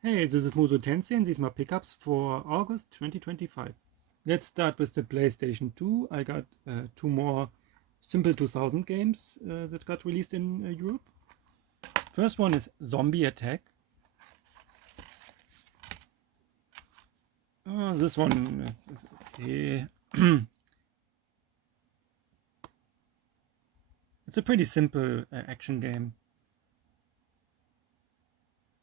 Hey, this is Muso Tensei and these are my pickups for August 2025. Let's start with the PlayStation 2. I got two more Simple 2000 games that got released in Europe. First one is Zombie Attack. This one is okay. It's a pretty simple action game.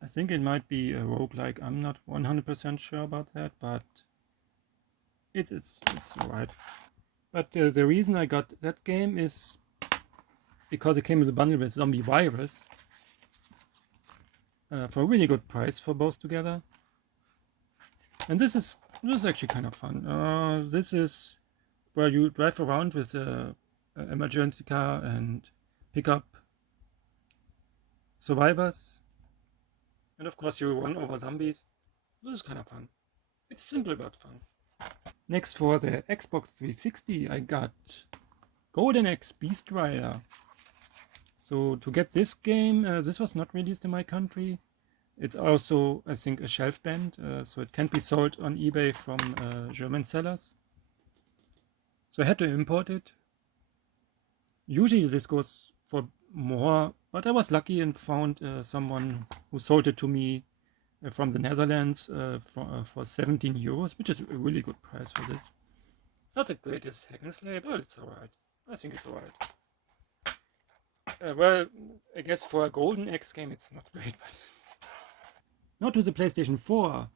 I think it might be a roguelike. I'm not 100% sure about that, but it's alright. But the reason I got that game is because it came with a bundle with Zombie Virus for a really good price for both together. And this is actually kind of fun. This is where you drive around with an emergency car and pick up survivors. And of course you run over zombies. This is kind of fun. It's simple but fun. Next, for the Xbox 360, I got Golden Axe Beast Rider. So to get this game, this was not released in my country. It's also, I think, a shelf banned, so it can't be sold on eBay from German sellers. So I had to import it. Usually this goes for more, but I was lucky and found someone who sold it to me from the Netherlands for 17 euros, which is a really good price for this. It's not the greatest hack and slay, but it's alright. I think it's alright. Well, I guess for a Golden Axe game it's not great, but... Now to the PlayStation 4.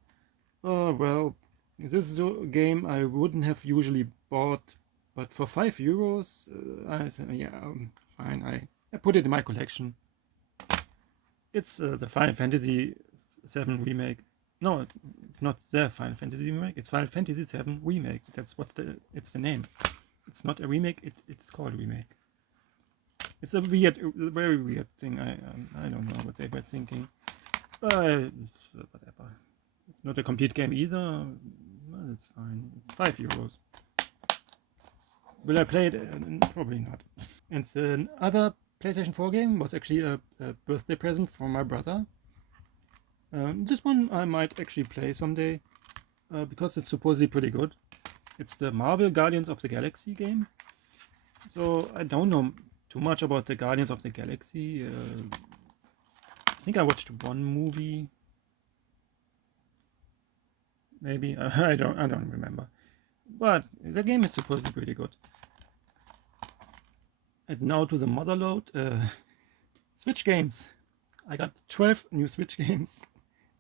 Well, this is a game I wouldn't have usually bought, but for 5 euros, I said, yeah, fine, I put it in my collection. It's the Final Fantasy VII Remake. No, it's not the Final Fantasy Remake, it's Final Fantasy VII Remake. That's it's the name. It's not a remake, it's called Remake. It's a very weird thing. I don't know what they were thinking. Whatever. It's not a complete game either. Well, it's fine. 5 euros. Will I play it? Probably not. And the other PlayStation 4 game was actually a birthday present from my brother. This one I might actually play someday because it's supposedly pretty good. It's the Marvel Guardians of the Galaxy game. So I don't know too much about the Guardians of the Galaxy. I think I watched one movie. Maybe I don't remember. But the game is supposedly pretty good. And now to the motherload. Switch games. I got 12 new Switch games.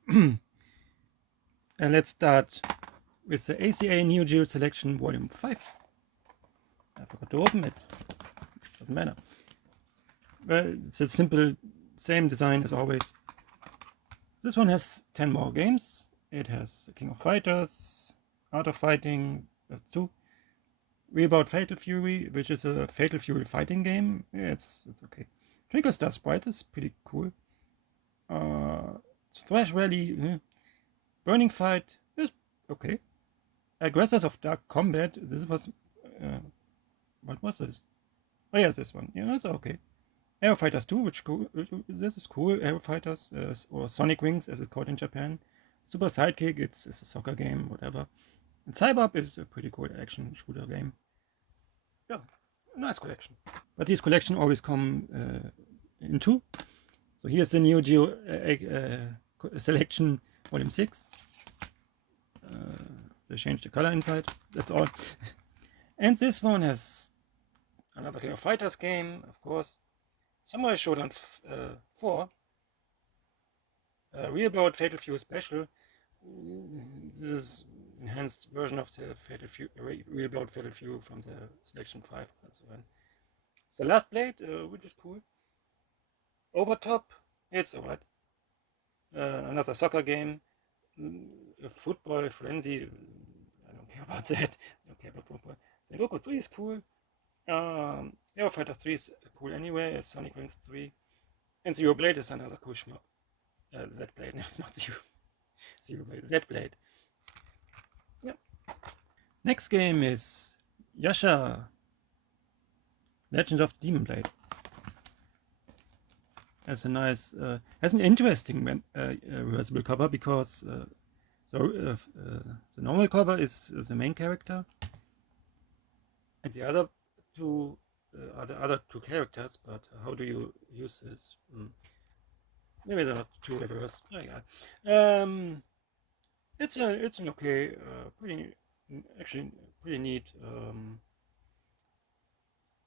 And let's start with the ACA NEOGEO Selection Volume 5. I forgot to open it. Doesn't matter. Well, it's a simple, same design as always. This one has 10 more games. It has King of Fighters, Art of Fighting, that's 2. Reboot Fatal Fury, which is a Fatal Fury fighting game. Yeah, it's okay. Twinkle Star Sprites is pretty cool. Thrash Rally, Burning Fight is okay. Aggressors of Dark Combat, this was... what was this? Oh yeah, this one. Yeah, it's okay. Aero Fighters 2, which cool. This is cool. Aero Fighters, or Sonic Wings, as it's called in Japan. Super Sidekick, it's a soccer game, whatever. And Cyber is a pretty cool action shooter game. Yeah, nice collection. But these collections always come in 2. So here's the NEOGEO Selection Volume 6. They changed the color inside, that's all. And this one has another King of Fighters game, of course. Samurai Shodown 4. Real Fatal Fury Special. This is enhanced version of the Real Fatal Fury from the Selection 5. The Last Blade, which is cool. Overtop, it's alright. Another soccer game. Football Frenzy, I don't care about that. I don't care about football. Sengoku 3 is cool. Aero Fighter 3 is cool anyway. Sonic Wings 3. And Zero Blade is another cool shmup. Z Blade, not Zero Blade. Z Blade. Yep. Next game is Yasha, Legend of Demon Blade. has a nice, has an interesting reversible cover, because the normal cover is the main character, and the other two are the other two characters. But how do you use this? Maybe they're not two reverse. Oh, yeah. It's an okay, actually pretty neat.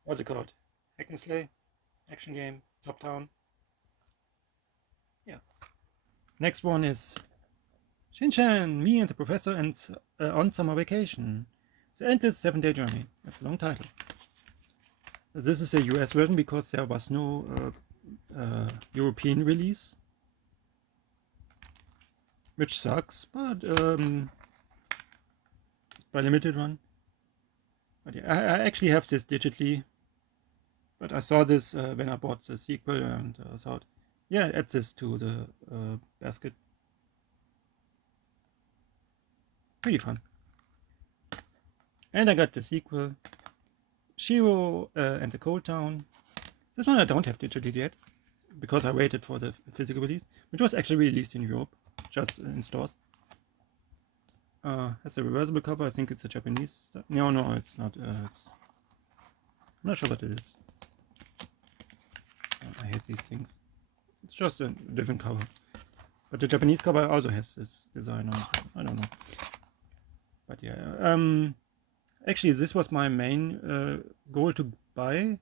What's it called? Hack and slay, action game, top down. Yeah. Next one is Shin-chan, me and the professor and on summer vacation. The endless 7-day journey. That's a long title. This is a US version because there was no European release, which sucks, but it's by limited run. But yeah, I actually have this digitally, but I saw this when I bought the sequel, and thought, yeah, add this to the basket. Pretty fun. And I got the sequel, Shiro and the Cold Town. This one I don't have digitally yet, because I waited for the physical release, which was actually released in Europe, just in stores. Has a reversible cover. I think it's a Japanese stuff. No, it's not. I'm not sure what it is. I hate these things. It's just a different cover. But the Japanese cover also has this design on it. I don't know. But yeah, actually this was my main goal to buy.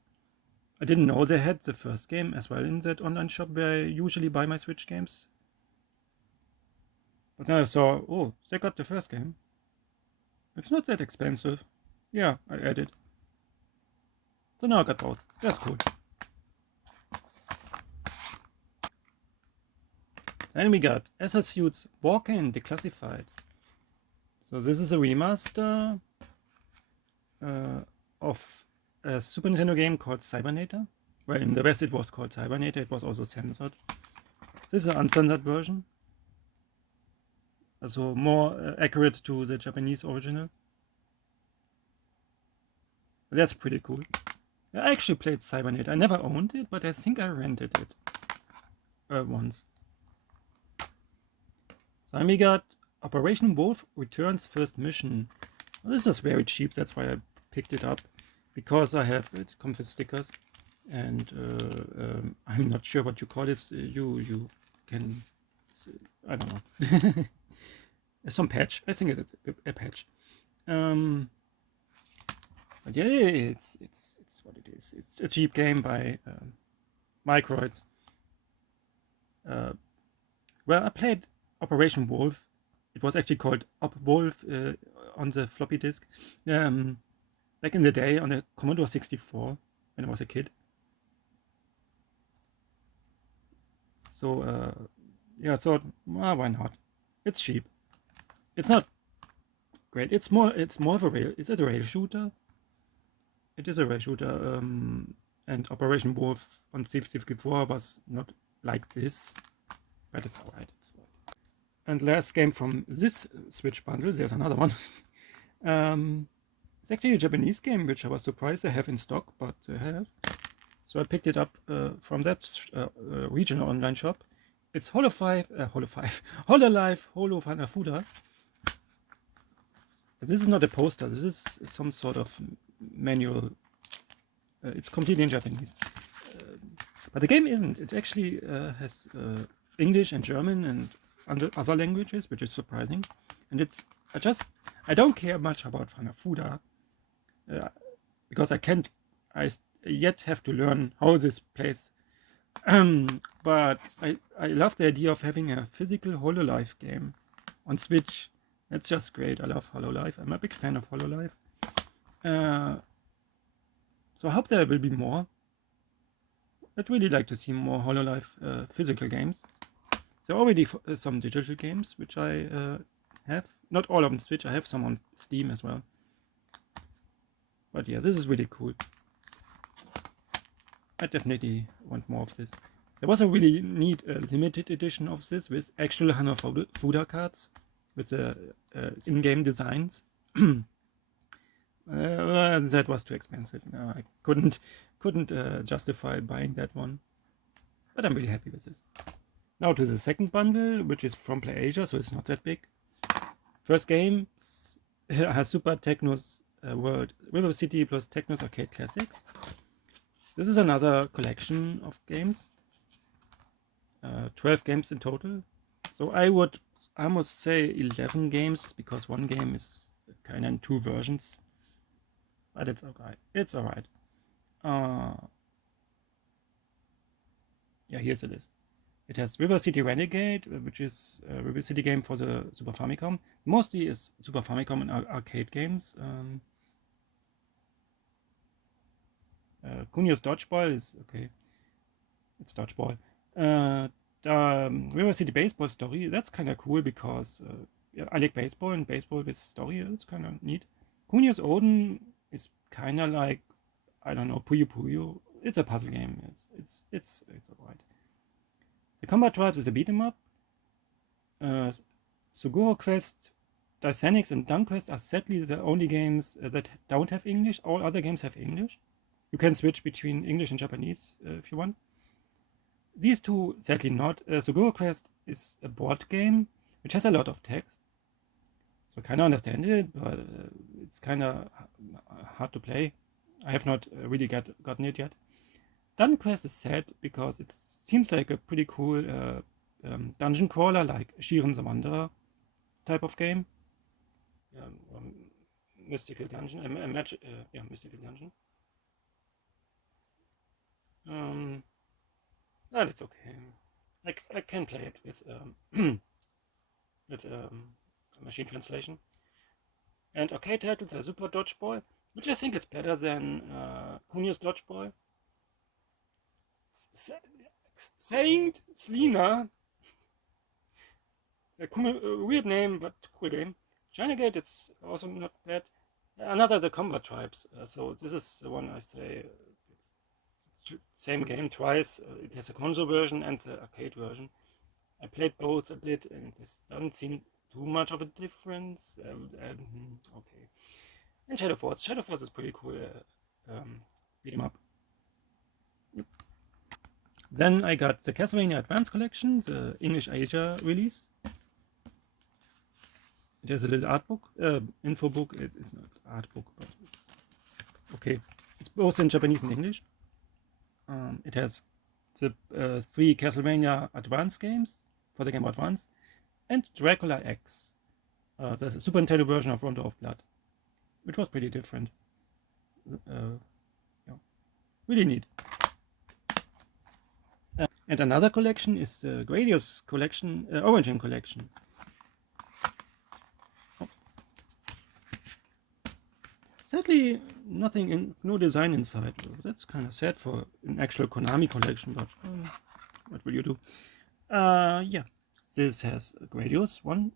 I didn't know they had the first game as well in that online shop where I usually buy my Switch games. But then I saw, oh, they got the first game. It's not that expensive. Yeah, I added. So now I got both. That's cool. Then we got Suits Valken Declassified. So this is a remaster of a Super Nintendo game called Cybernator. Well, in the West it was called Cybernator. It was also censored. This is an uncensored version. So more accurate to the Japanese original. That's pretty cool. I actually played Cybernator. I never owned it, but I think I rented it once. Then we got Operation Wolf Returns First Mission. Well, this is very cheap, that's why I picked it up. Because I have it comes with stickers. And I'm not sure what you call this. You can... I don't know. Some patch. I think it's a patch. But yeah, it's what it is. It's a cheap game by Microids. Well, I played Operation Wolf. It was actually called Op Wolf on the floppy disk. Back in the day on the Commodore 64 when I was a kid. So yeah, I thought, well, why not? It's cheap. It's not great. It's more of a rail. It's a rail shooter. It is a rail shooter. And Operation Wolf on C64 was not like this, but it's alright. And last game from this Switch bundle, there's another one. It's actually a Japanese game, which I was surprised they have in stock, but they have. So I picked it up from that regional online shop. It's hololive, Holo Hanafuda. This is not a poster, this is some sort of manual. It's completely in Japanese. But the game isn't. It actually has English and German and other languages, which is surprising. And I don't care much about Hanafuda because I yet have to learn how this plays. But I love the idea of having a physical hololive game on Switch. That's just great. I love hololive. I'm a big fan of hololive. So I hope there will be more. I'd really like to see more hololive physical games. There are already some digital games which I have. Not all on Switch. I have some on Steam as well. But yeah, this is really cool. I definitely want more of this. There was a really neat limited edition of this with actual Hanafuda cards with the in-game designs. That was too expensive. No, I couldn't justify buying that one. but I'm really happy with this. Now to the second bundle, which is from Play Asia, so it's not that big. First game has Super Technos World River City plus Technos Arcade Classics. This is another collection of games, 12 games in total. So I must say 11 games, because one game is kind of in two versions, but it's okay. It's alright. Yeah, here's the list. It has River City Renegade, which is a River City game for the Super Famicom. Mostly is Super Famicom and arcade games. Kunio's Dodgeball is okay. It's Dodgeball. River City Baseball Story, that's kind of cool, because yeah, I like baseball, and baseball with story, it's kind of neat. Kunio's Oden is kind of like, I don't know, Puyo Puyo. It's a puzzle game. It's alright. The Combat Tribes is a beat 'em up. Suguro Quest, Dysanix, and Dunk Quest are sadly the only games that don't have English. All other games have English. You can switch between English and Japanese if you want. These two, sadly not. Suguro Quest is a board game which has a lot of text. So I kind of understand it, but it's kind of hard to play. I have not really gotten it yet. Dunk Quest is sad because it seems like a pretty cool dungeon crawler, like Shiren the Wanderer type of game. Mystical dungeon, mystical dungeon. That's okay. I can play it with with machine translation. And arcade titles are Super Dodgeball, which I think is better than Kunio's Dodgeball. Saint Selena, a weird name, but cool game. Renegade, it's also not bad. Another the Combat Tribes. So this is the one I say. It's same game twice. It has a console version and the arcade version. I played both a bit, and this doesn't seem too much of a difference. Okay. And Shadow Force. Shadow Force is pretty cool. Beat 'em up. Yep. Then I got the Castlevania Advance Collection, the English Asia release. It has a little art book, info book. It is not art book, but it's okay. It's both in Japanese and English. It has the 3 Castlevania Advance games for the Game Boy Advance, and Dracula X, the Super Nintendo version of Rondo of Blood, which was pretty different. Yeah, really neat. And another collection is the Gradius collection, Origin collection. Sadly, no design inside. That's kind of sad for an actual Konami collection, but what will you do? Yeah, this has Gradius 1,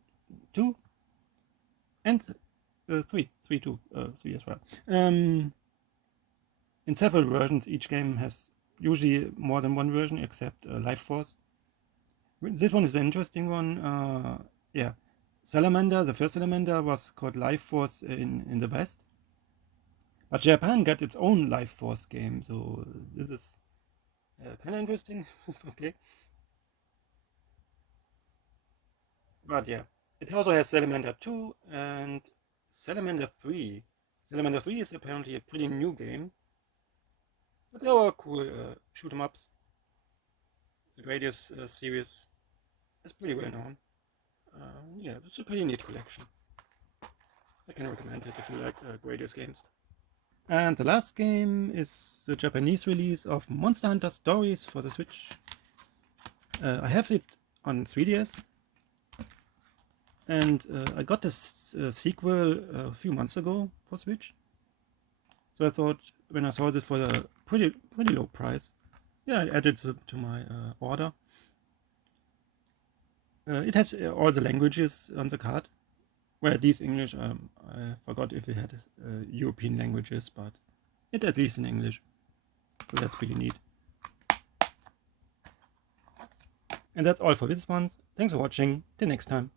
2, and 3 as well. In several versions, each game has usually more than one version, except Life Force. This one is an interesting one. Yeah, Salamander, the first Salamander, was called Life Force in the West. But Japan got its own Life Force game, so this is kind of interesting. Okay. But yeah, it also has Salamander 2 and Salamander 3. Salamander 3 is apparently a pretty new game. But they are cool shoot 'em ups. The Gradius series is pretty well known. Yeah, it's a pretty neat collection. I can recommend it if you like Gradius games. And the last game is the Japanese release of Monster Hunter Stories for the Switch. I have it on 3DS, and I got this sequel a few months ago for Switch. So I thought, when I saw this for a pretty low price, yeah, I added it to my order. It has all the languages on the card. Well, at least English. I forgot if it had European languages, but it at least in English. So that's pretty neat. And that's all for this month. Thanks for watching. Till next time.